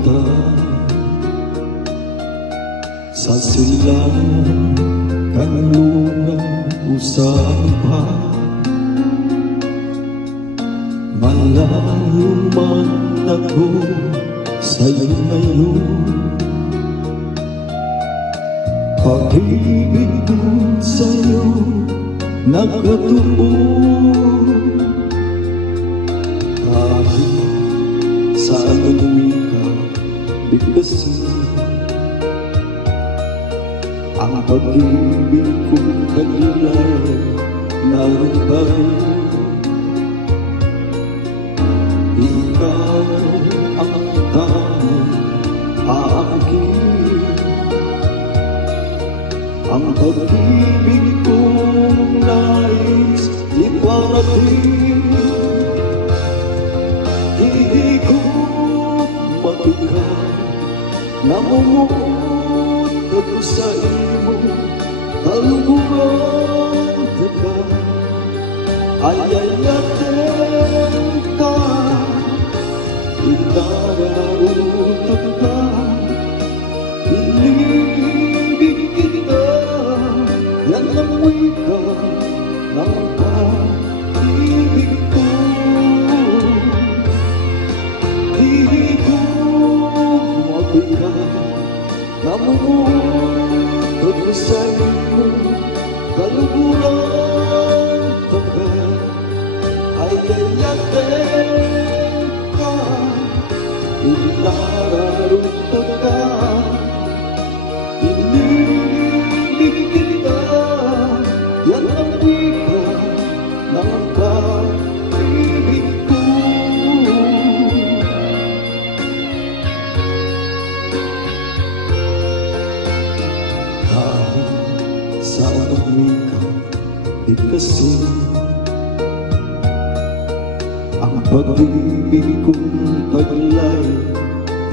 kita sa silangan kanlunang usapan. Malayo man ako sa'yo ngayon, pag-ibig ko sa'yo nakatuon. Kahit saan umuwi ka, bigkasin ang pag-ibig kong taglay, naroon pa rin. Ikaw ang tanging aangkin, ang pag-ibig kong nais iparating. Hindi ko matukan, namumuot ako sa imo, kaluluwan ka, ayayatin ka, inararutan ka, inibig kita, yan ang wika ng pag-ibig ko. Hindi ko mabigat, namumuot ako sa imo, kaluluwan ka, ayayatin ka, inararutan ka, inibig kita, yan ang wika ng pag-ibig ko. Kahit saan umuwi ka, bigkasin ang pag-ibig kong taglay,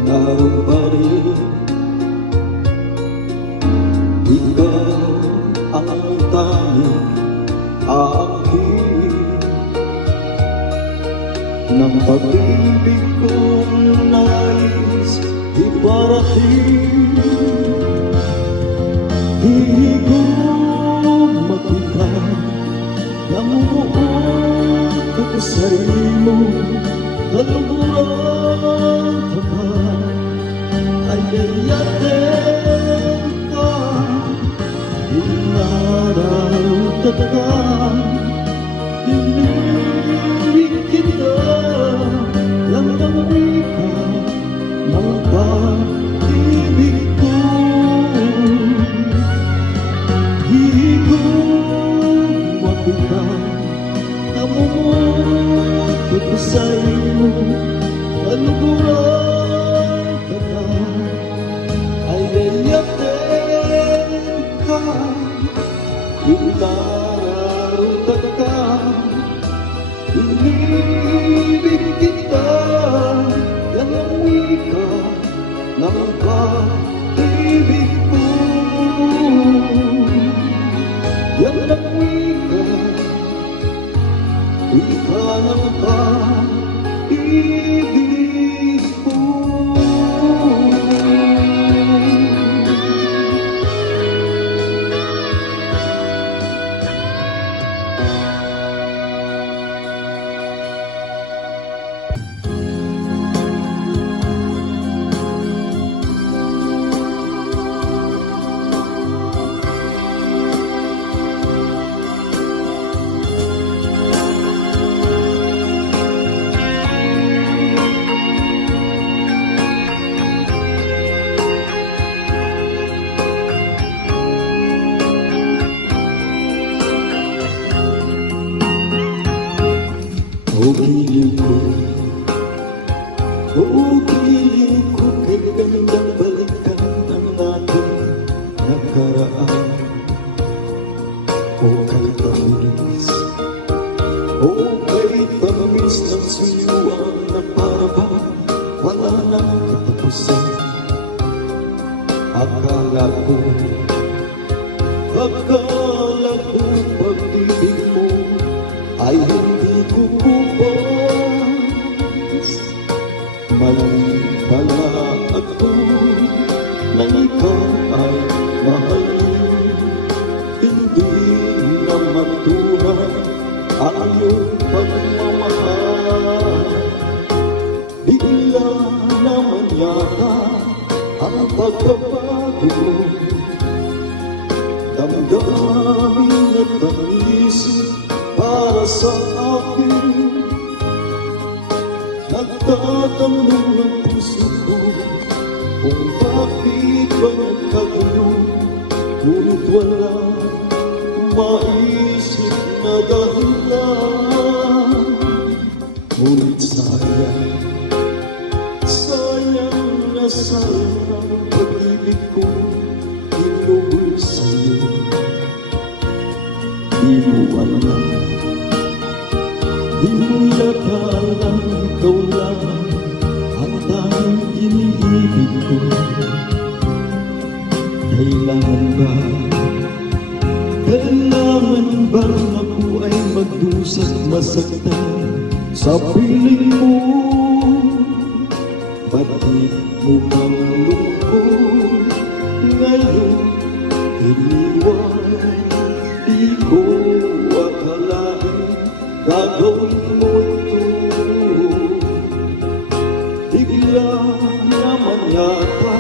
naroon pa rin. Ikaw ang tanging aangkin, ng pag-ibig kong nais iparating. Hindi ko makita, namumuot ako sa imo, kaluluwan ka, ayayatin ka, inararutan ka, inibig kita, yan ang wika ng pag-ibig ko. Hindi ko mabigat, namumuot ako sa imo, kaluluwan ka, ayayatin ka, inararutan ka, inibig kita, yan ang wika ng pag-ibig ko. Yan ang wika ng pag-ibig ko. O giliw ko, kay gandang balikan ang ating nakaraan. O kay tamis ng suyuan na parabang wala nang katapusan. Akala ko pag-ibig mo ay hindi ko kubas. Mali pala ako nang ikaw ay mahalin. Hindi naman tunay ang iyong pagmamahal. Bigla naman yata ang pagkabago mo. Damdamin at pag-isip para sa akin. Nagtatanong ang puso ko kung bakit ba nagkagulo, ngunit walang maisip na dahilan. Ngunit sayang na sayang ang pag-ibig ko inuwi sa'yo. Di mo alam, di mo yata alam, ikaw lang ang tanging iniibig ko. Kailangan ba ako ay magdusat masaktan sa piling mo? Bakit mo bang lungkot ngayon iniwan? Di ko akalain gagawin mo ito. Bigla naman yata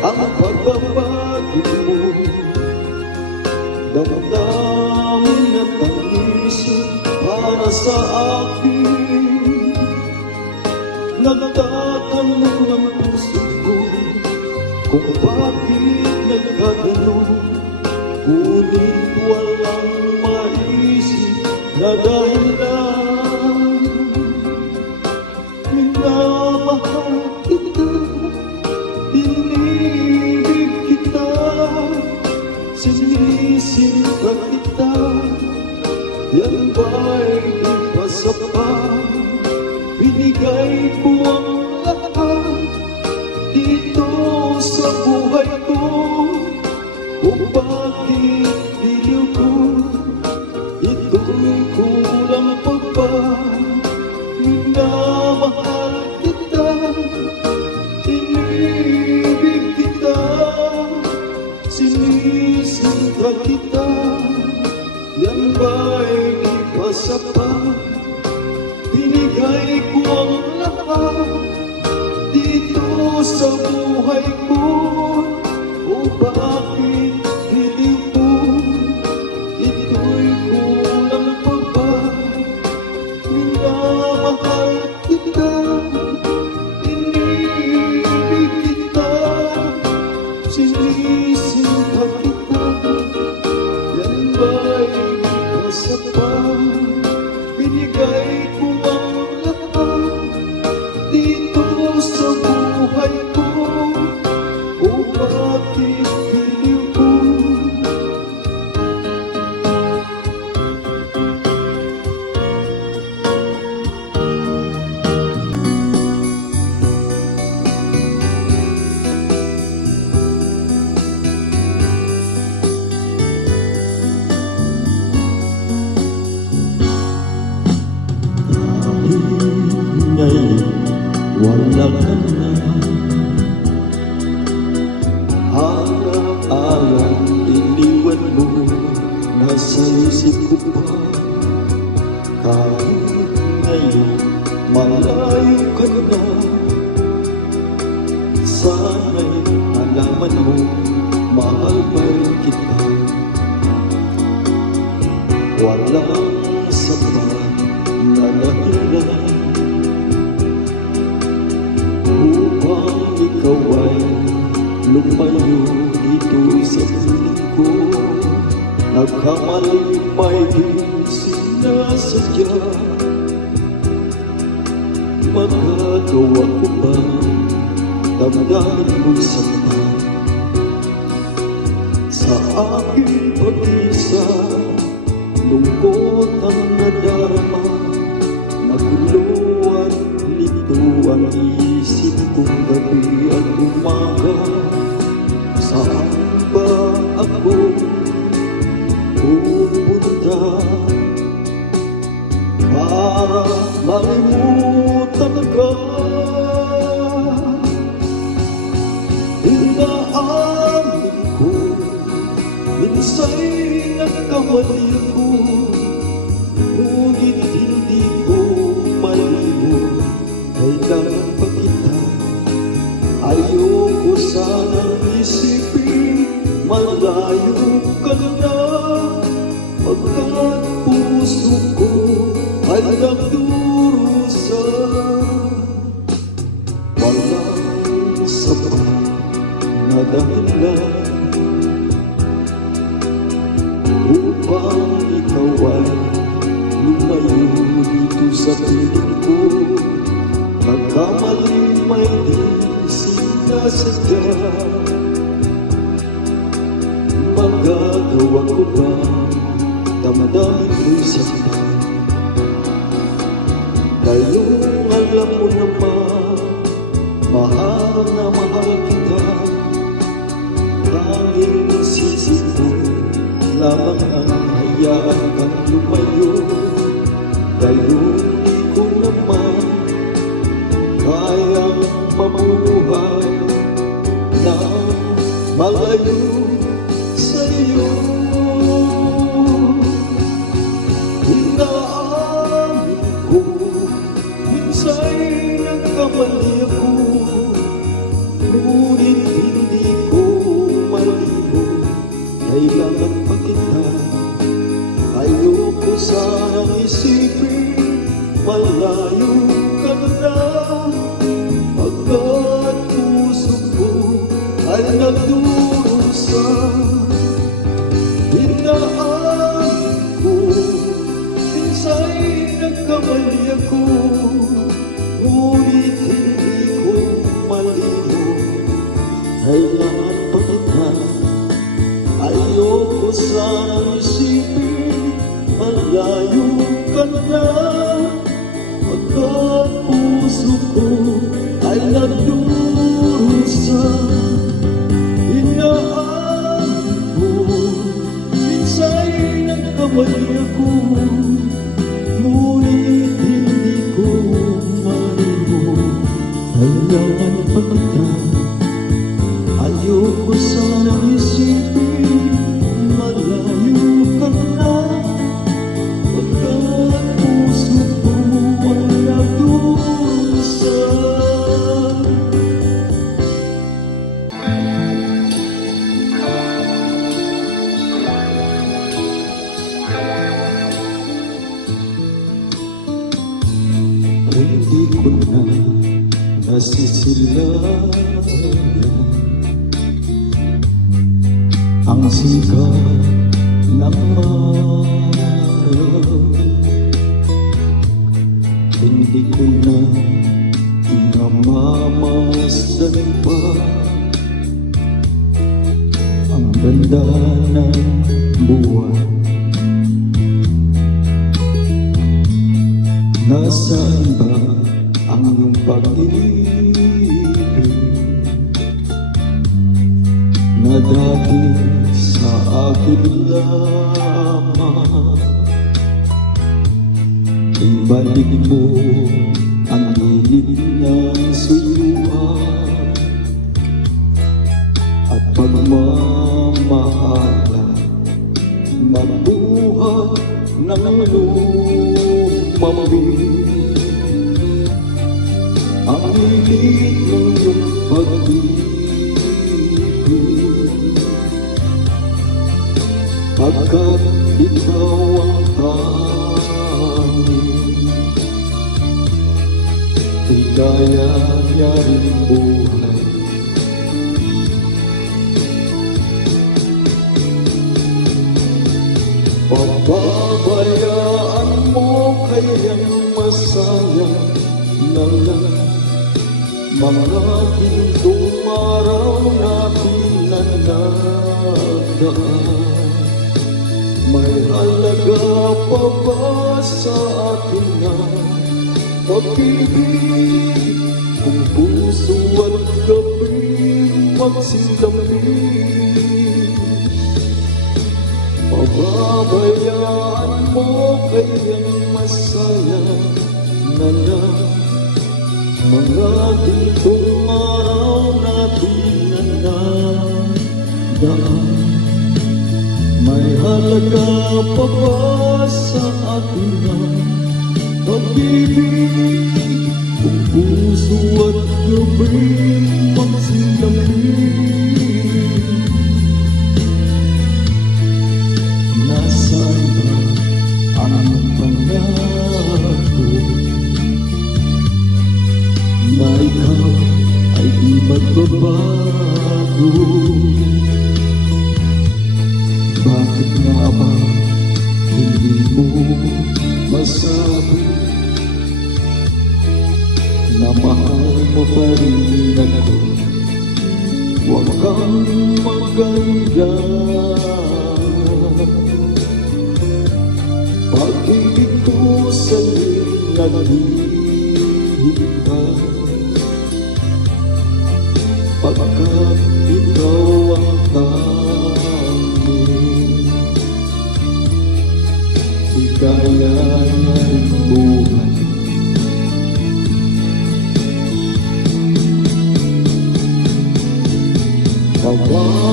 ang pagbabago mo. Damdamin at pag-isip para sa akin. Nagtatanong ang puso ko kung bakit nagkagano, ngunit walang maisip na dahilan. Minamahal kita, inibig kita, sinisinta kita, yan ba'y di pa sapat? Binigay ko ang lahat dito sa buhay ko. O bakit iliw ko, ito'y kulang pa ba? Minamahal kita, inibig kita, sinisinta kita, yan ba'y di pa sapat? Binigay ko ang lahat dito sa buhay ko. O bakit hindi po ito'y kulang pa ba? Minamahal kita, inibig kita, sinisinta kita, yan ba'y di pa sapat? Binigay ko ang lahat dito sa buhay ko. O bakit piliw ko? Ngayon wala ka na, alang-alang iniwan mo, nasa isip ko pa. Kahit ngayon malayo ka na, sana'y alaman mo, mahal pa rin kita. Walang sapat na dahilan upang ikaw ay lumayo dito sa piling ko. Nagkamaling may di sinasadya. Magagawa ko ba damdamin mo'y saktan sa aking pag-isa? Lungkot ang nadarama, magulo at lito ang isip kong gabi at umaga. Saan ba ako pupunta para malimutan ka? Minsa'y nagkamali ako, ngunit hindi ko malimu. Kailangan pa kita, ayoko sanang isipin, malayo ka na. Pagkat puso ko ay nagdurusa, walang sapat na dahilan upang ikaw ay lumayo dito sa piling ko. Nagkamali may di sinasadya, magagawa ko ba damdamin mo'y saktan? Ngayong alam mo naman, mahal na mahal kita. Tanging sisi ko lamang ang hayaan kang lumayo. Ngayong di ko naman kayang mabuhay na malayo sa'yo. Inaamin ko, minsa'y nagkamali ako, ngunit hindi ko malimu. Kailangan pa kita, ayoko sanang isipin, malayo ka na. Pagkat puso ko ay nagdurusa, inaamin ko, minsa'y nagkamali ako, ngunit hindi ko malimu. Kailangan pa kita, ayoko sanang isipin, malayo ka na. Pagkat puso ko ay nagdurusa, inaamin ko, minsa'y nagkamali ako, ngunit hindi ko malimu. Kailangan pa kita, ayoko sanang isipin, malayo ka na. Pagkat puso ko ay nagdurusa. Hindi ko na nasisilayan ang sikat ng araw. Hindi ko na namamasdan pa ang ganda ng buwan. Nasaan ba ang iyong pag-ibig na dati sa akin lamang? Ibalik mo ang init ng suyuan at pagmamahalan, magbuhat ng lumambing. Ang init ng iyong pag-ibig, pagkat ikaw ang tanging higaya niya rin buhay. Pababayaan mo kayang masayang na lang mga gintong araw natin na nagdaan. May halaga pa ba sa atin na pag-ibig kung puso at gabi magsilambing? Pababayaan mo kayang masaya na lang mga gintong araw natin na nagdaan. May halaga pa ba sa atin ang pag-ibig? Kung puso at gabi magsilamig, nasaan ba ang pangako na ikaw ay di magbabago? Bakit nga ba hindi mo masabi na mahal mo pa rin ako? Huwag kang maganda. Pag-ibig ko sa'yo'y naghihintay, pagkat ikaw ang tanging hikaya ng buhay.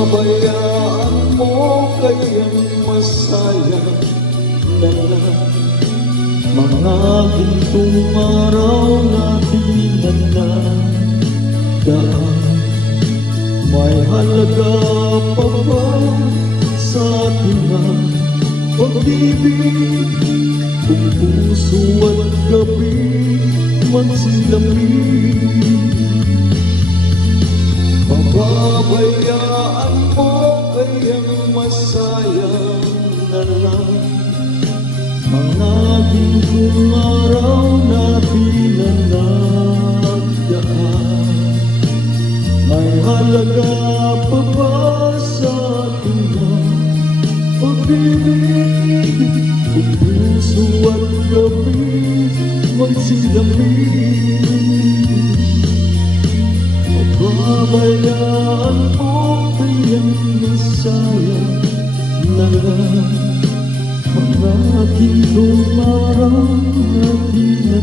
Pababayaan mo kayang masayang na lang mga gintong araw natin na nagdaan. May halaga pa ba sa atin ang pag-ibig? Kung puso at gabi magsilamig, pababayaan mo kayang masayang na lang mga gintong araw natin na nagdaan. May halaga pa ba sa atin ang pag-ibig? Kung puso at gabi magsilamig, pababayaan mo kayang masayang na lang mga gintong araw natin na